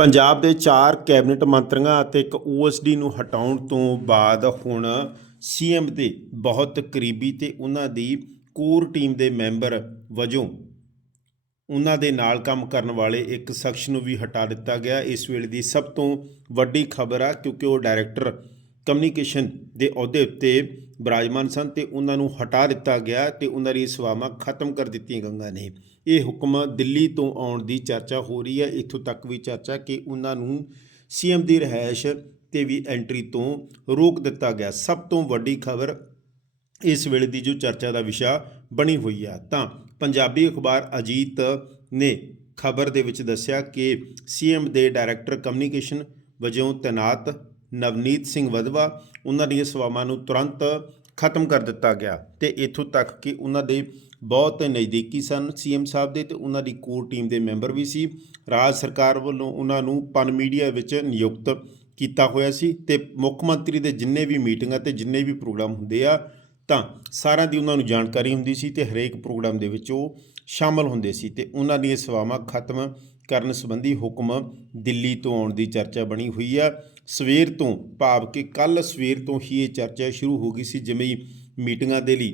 ਪੰਜਾਬ ਦੇ ਚਾਰ ਕੈਬਨਿਟ ਮੰਤਰੀਆਂ ਅਤੇ ਇੱਕ ਓਐਸਡੀ ਨੂੰ ਹਟਾਉਣ ਤੋਂ ਬਾਅਦ ਹੁਣ ਸੀਐਮ ਦੇ ਬਹੁਤ ਕਰੀਬੀ ਤੇ ਉਹਨਾਂ ਦੀ ਕੋਰ ਟੀਮ ਦੇ ਮੈਂਬਰ ਵਜੋਂ ਉਹਨਾਂ ਦੇ ਨਾਲ ਕੰਮ ਕਰਨ ਵਾਲੇ ਇੱਕ ਸ਼ਖਸ ਨੂੰ ਵੀ ਹਟਾ ਦਿੱਤਾ ਗਿਆ। ਇਸ ਵੇਲੇ ਦੀ ਸਭ ਤੋਂ ਵੱਡੀ ਖਬਰ ਆ, ਕਿਉਂਕਿ ਉਹ ਡਾਇਰੈਕਟਰ ਕਮਿਊਨੀਕੇਸ਼ਨ ਦੇ ਅਹੁਦੇ ਉੱਤੇ ਬਰਾਜਮਾਨ ਸਨ ਤੇ ਉਹਨਾਂ ਨੂੰ ਹਟਾ ਦਿੱਤਾ ਗਿਆ ਤੇ ਉਹਨਾਂ ਦੀ ਸੇਵਾਵਾਂ ਖਤਮ ਕਰ ਦਿੱਤੀਆਂ ਗੰਗਾ ਨੇ। ਇਹ ਹੁਕਮ ਦਿੱਲੀ ਤੋਂ ਆਉਣ ਦੀ ਚਰਚਾ ਹੋ ਰਹੀ ਹੈ। ਇੱਥੋਂ ਤੱਕ ਵੀ ਚਰਚਾ ਕਿ ਉਹਨਾਂ ਨੂੰ ਸੀਐਮ ਦੀ ਰਹਿائش ਤੇ ਵੀ ਐਂਟਰੀ ਤੋਂ ਰੋਕ ਦਿੱਤਾ ਗਿਆ। ਸਭ ਤੋਂ ਵੱਡੀ ਖਬਰ ਇਸ ਵੇਲੇ ਦੀ ਜੋ ਚਰਚਾ ਦਾ ਵਿਸ਼ਾ ਬਣੀ ਹੋਈ ਹੈ। ਤਾਂ ਪੰਜਾਬੀ ਅਖਬਾਰ ਅਜੀਤ ਨੇ ਖਬਰ ਦੇ ਵਿੱਚ ਦੱਸਿਆ ਕਿ ਸੀਐਮ ਦੇ ਡਾਇਰੈਕਟਰ ਕਮਿਊਨੀਕੇਸ਼ਨ ਵਜੋਂ ਤੈਨਾਤ ਨਵਨੀਤ ਸਿੰਘ ਵਧਵਾ ਉਹਨਾਂ ਦੀਆਂ ਸੇਵਾਵਾਂ ਨੂੰ ਤੁਰੰਤ ਖਤਮ ਕਰ ਦਿੱਤਾ ਗਿਆ ਤੇ ਇਥੋਂ ਤੱਕ ਕਿ ਉਹਨਾਂ ਦੇ ਬਹੁਤ ਨਜ਼ਦੀਕੀ ਸਨ ਸੀਐਮ ਸਾਹਿਬ ਦੇ ਤੇ ਉਹਨਾਂ ਦੀ ਕੋਰ ਟੀਮ ਦੇ ਮੈਂਬਰ ਵੀ ਸੀ। ਰਾਜ ਸਰਕਾਰ ਵੱਲੋਂ ਉਹਨਾਂ ਨੂੰ ਪਨ ਮੀਡੀਆ ਵਿੱਚ ਨਿਯੁਕਤ ਕੀਤਾ ਹੋਇਆ ਸੀ ਤੇ ਮੁੱਖ ਮੰਤਰੀ ਦੇ ਜਿੰਨੇ ਵੀ ਮੀਟਿੰਗਾਂ ਤੇ ਜਿੰਨੇ ਵੀ ਪ੍ਰੋਗਰਾਮ ਹੁੰਦੇ ਆ, ਤਾਂ ਸਾਰਿਆਂ ਦੀ ਉਹਨਾਂ ਨੂੰ ਜਾਣਕਾਰੀ ਹੁੰਦੀ ਸੀ ਤੇ ਹਰੇਕ ਪ੍ਰੋਗਰਾਮ ਦੇ ਵਿੱਚ ਉਹ ਸ਼ਾਮਲ ਹੁੰਦੇ ਸੀ ਤੇ ਉਹਨਾਂ ਦੀਆਂ ਸੇਵਾਵਾਂ ਖਤਮ ਕਰਨ ਸੰਬੰਧੀ ਹੁਕਮ ਦਿੱਲੀ ਤੋਂ ਆਉਣ ਦੀ ਚਰਚਾ ਬਣੀ ਹੋਈ ਆ। ਸਵੇਰ ਤੋਂ ਭਾਵ ਕਿ ਕੱਲ ਸਵੇਰ ਤੋਂ ਹੀ ਇਹ ਚਰਚਾ ਸ਼ੁਰੂ ਹੋ ਗਈ ਸੀ, ਜਿਵੇਂ ਮੀਟਿੰਗਾਂ ਦੇ ਲਈ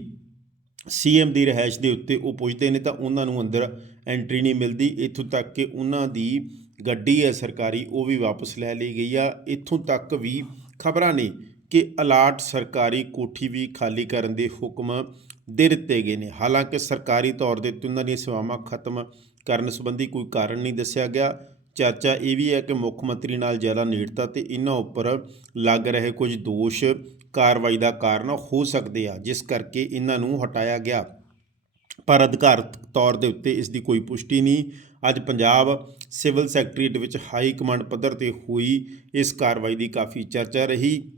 ਸੀਐਮ ਦੀ ਰਹਿائش ਦੇ ਉੱਤੇ ਉਹ ਪੁੱਜਦੇ ਨੇ ਤਾਂ ਉਹਨਾਂ ਨੂੰ ਅੰਦਰ ਐਂਟਰੀ ਨਹੀਂ ਮਿਲਦੀ। ਇੱਥੋਂ ਤੱਕ ਕਿ ਉਹਨਾਂ ਦੀ ਗੱਡੀ ਹੈ ਸਰਕਾਰੀ, ਉਹ ਵੀ ਵਾਪਸ ਲੈ ਲਈ ਗਈ ਆ। ਇੱਥੋਂ ਤੱਕ ਵੀ ਖਬਰਾਂ ਨੇ ਕਿ ਅਲਾਟ ਸਰਕਾਰੀ ਕੋਠੀ ਵੀ ਖਾਲੀ ਕਰਨ ਦੇ ਹੁਕਮ ਦੇ ਦਿੱਤੇ ਗਏ ਨੇ। ਹਾਲਾਂਕਿ ਸਰਕਾਰੀ ਤੌਰ ਦੇ ਉੱਤੇ ਉਹਨਾਂ ਦੀਆਂ ਸੇਵਾਵਾਂ ਖਤਮ ਕਰਨ ਸੰਬੰਧੀ ਕੋਈ ਕਾਰਨ ਨਹੀਂ ਦੱਸਿਆ ਗਿਆ। ਚਰਚਾ ਇਹ ਵੀ ਹੈ ਕਿ ਮੁੱਖ ਮੰਤਰੀ ਨਾਲ ਜ਼ਿਆਦਾ ਨੇੜਤਾ ਤੇ ਇਹਨਾਂ ਉੱਪਰ ਲੱਗ ਰਹੇ ਕੁਝ ਦੋਸ਼ ਕਾਰਵਾਈ ਦਾ ਕਾਰਨ ਹੋ ਸਕਦੇ ਆ, ਜਿਸ ਕਰਕੇ ਇਹਨਾਂ ਨੂੰ ਹਟਾਇਆ ਗਿਆ। ਪਰ ਅਧਿਕਾਰਤ ਤੌਰ ਦੇ ਉੱਤੇ ਇਸ ਦੀ ਕੋਈ ਪੁਸ਼ਟੀ ਨਹੀਂ। ਅੱਜ ਪੰਜਾਬ ਸਿਵਲ ਸੈਕਟਰੀਏਟ ਵਿੱਚ ਹਾਈ ਕਮਾਂਡ ਪੱਧਰ ਤੇ ਹੋਈ ਇਸ ਕਾਰਵਾਈ ਦੀ ਕਾਫੀ ਚਰਚਾ ਰਹੀ।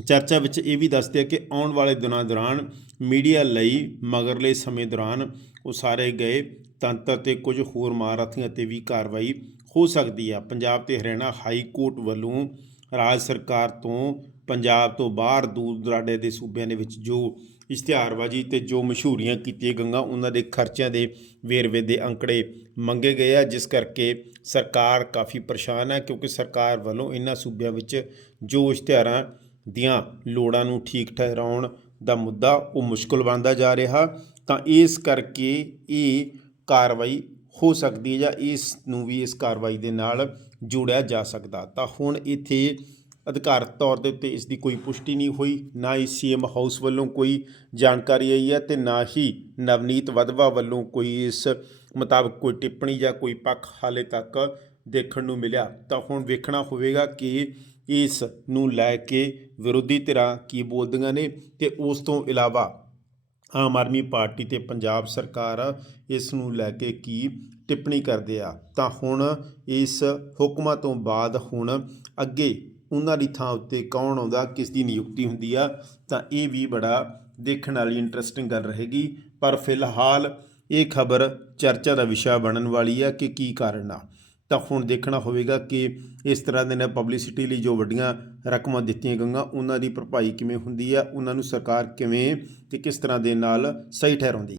ਚਰਚਾ ਵਿੱਚ ਇਹ ਵੀ ਦੱਸਦੇ ਆ ਕਿ ਆਉਣ ਵਾਲੇ ਦਿਨਾਂ ਦੌਰਾਨ ਮੀਡੀਆ ਲਈ ਮਗਰਲੇ ਸਮੇਂ ਦੌਰਾਨ ਉਸਾਰੇ ਗਏ ਤੰਤਰ ਤੇ ਕੁਝ ਹੋਰ ਮਹਾਰਥੀਆਂ ਤੇ ਵੀ ਕਾਰਵਾਈ ਹੋ ਸਕਦੀ ਆ। ਪੰਜਾਬ ਤੇ ਹਰਿਆਣਾ ਹਾਈ ਕੋਰਟ ਵੱਲੋਂ ਰਾਜ ਸਰਕਾਰ ਤੋਂ ਪੰਜਾਬ ਤੋਂ ਬਾਹਰ ਦੂਰ ਦਰਾਡੇ ਦੇ ਸੂਬਿਆਂ ਦੇ ਵਿੱਚ ਜੋ ਇਸ਼ਤਿਹਾਰਬਾਜ਼ੀ ਤੇ ਜੋ ਮਸ਼ਹੂਰੀਆਂ ਕੀਤੀਆਂ ਗਈਆਂ, ਉਹਨਾਂ ਦੇ ਖਰਚਿਆਂ ਦੇ ਵੇਰਵੇ ਦੇ ਅੰਕੜੇ ਮੰਗੇ ਗਏ ਆ, ਜਿਸ ਕਰਕੇ ਸਰਕਾਰ ਕਾਫੀ ਪਰੇਸ਼ਾਨ ਹੈ ਕਿਉਂਕਿ ਸਰਕਾਰ ਵੱਲੋਂ ਇਹਨਾਂ ਸੂਬਿਆਂ ਵਿੱਚ ਜੋ ਇਸ਼ਤਿਹਾਰਾਂ ਦੀਆਂ ਲੋੜਾਂ ਨੂੰ ਠੀਕ ਠਹਿਰਾਉਣ ਦਾ ਮੁੱਦਾ ਉਹ ਮੁਸ਼ਕਲ ਬਣਦਾ ਜਾ ਰਿਹਾ, ਤਾਂ ਇਸ ਕਰਕੇ ਇਹ ਕਾਰਵਾਈ ਹੋ ਸਕਦੀ ਹੈ ਜਾਂ ਇਸ ਨੂੰ ਵੀ ਇਸ ਕਾਰਵਾਈ ਦੇ ਨਾਲ ਜੋੜਿਆ ਜਾ ਸਕਦਾ। ਤਾਂ ਹੁਣ ਇੱਥੇ ਅਧਿਕਾਰਤ ਤੌਰ ਦੇ ਉੱਤੇ ਇਸ ਦੀ ਕੋਈ ਪੁਸ਼ਟੀ ਨਹੀਂ ਹੋਈ, ਨਾ ਹੀ ਸੀਐਮ ਹਾਊਸ ਵੱਲੋਂ ਕੋਈ ਜਾਣਕਾਰੀ ਆਈ ਹੈ ਤੇ ਨਾ ਹੀ ਨਵਨੀਤ ਵਧਵਾ ਵੱਲੋਂ ਕੋਈ ਇਸ ਮੁਤਾਬਕ ਕੋਈ ਟਿੱਪਣੀ ਜਾਂ ਕੋਈ ਪੱਖ ਹਾਲੇ ਤੱਕ ਦੇਖਣ ਨੂੰ ਮਿਲਿਆ। ਤਾਂ ਹੁਣ ਵੇਖਣਾ ਹੋਵੇਗਾ ਕਿ ਇਸ ਨੂੰ ਲੈ ਕੇ ਵਿਰੋਧੀ ਧਿਰਾਂ ਕੀ ਬੋਲਦੀਆਂ ਨੇ ਤੇ ਉਸ ਤੋਂ ਇਲਾਵਾ ਆਮ ਆਦਮੀ ਪਾਰਟੀ ਤੇ ਪੰਜਾਬ ਸਰਕਾਰ ਇਸ ਨੂੰ ਲੈ ਕੇ ਕੀ ਟਿੱਪਣੀ ਕਰਦੇ ਆ? ਤਾਂ ਹੁਣ ਇਸ ਹੁਕਮਾਂ ਤੋਂ ਬਾਅਦ ਹੁਣ ਅੱਗੇ ਉਹਨਾਂ ਦੀ ਥਾਂ ਉੱਤੇ ਕੌਣ ਆਉਂਦਾ, ਕਿਸ ਦੀ ਨਿਯੁਕਤੀ ਹੁੰਦੀ ਆ, ਤਾਂ ਇਹ ਵੀ ਬੜਾ ਦੇਖਣ ਵਾਲੀ ਇੰਟਰਸਟਿੰਗ ਗੱਲ ਰਹੇਗੀ। ਪਰ ਫਿਲਹਾਲ ਇਹ ਖਬਰ ਚਰਚਾ ਦਾ ਵਿਸ਼ਾ ਬਣਨ ਵਾਲੀ ਆ ਕਿ ਕੀ ਕਾਰਨ ਆ। ਤਾਂ ਹੁਣ ਦੇਖਣਾ ਹੋਵੇਗਾ ਕਿ ਇਸ ਤਰ੍ਹਾਂ ਦੇ ਨਾਲ ਪਬਲਿਸਿਟੀ ਲਈ ਜੋ ਵੱਡੀਆਂ ਰਕਮਾਂ ਦਿੱਤੀਆਂ ਗਈਆਂ, ਉਹਨਾਂ ਦੀ ਭਰਪਾਈ ਕਿਵੇਂ ਹੁੰਦੀ ਆ, ਉਹਨਾਂ ਨੂੰ ਸਰਕਾਰ ਕਿਵੇਂ ਤੇ ਕਿਸ ਤਰ੍ਹਾਂ ਦੇ ਨਾਲ ਸਹੀ ਠਹਿਰਾਉਂਦੀ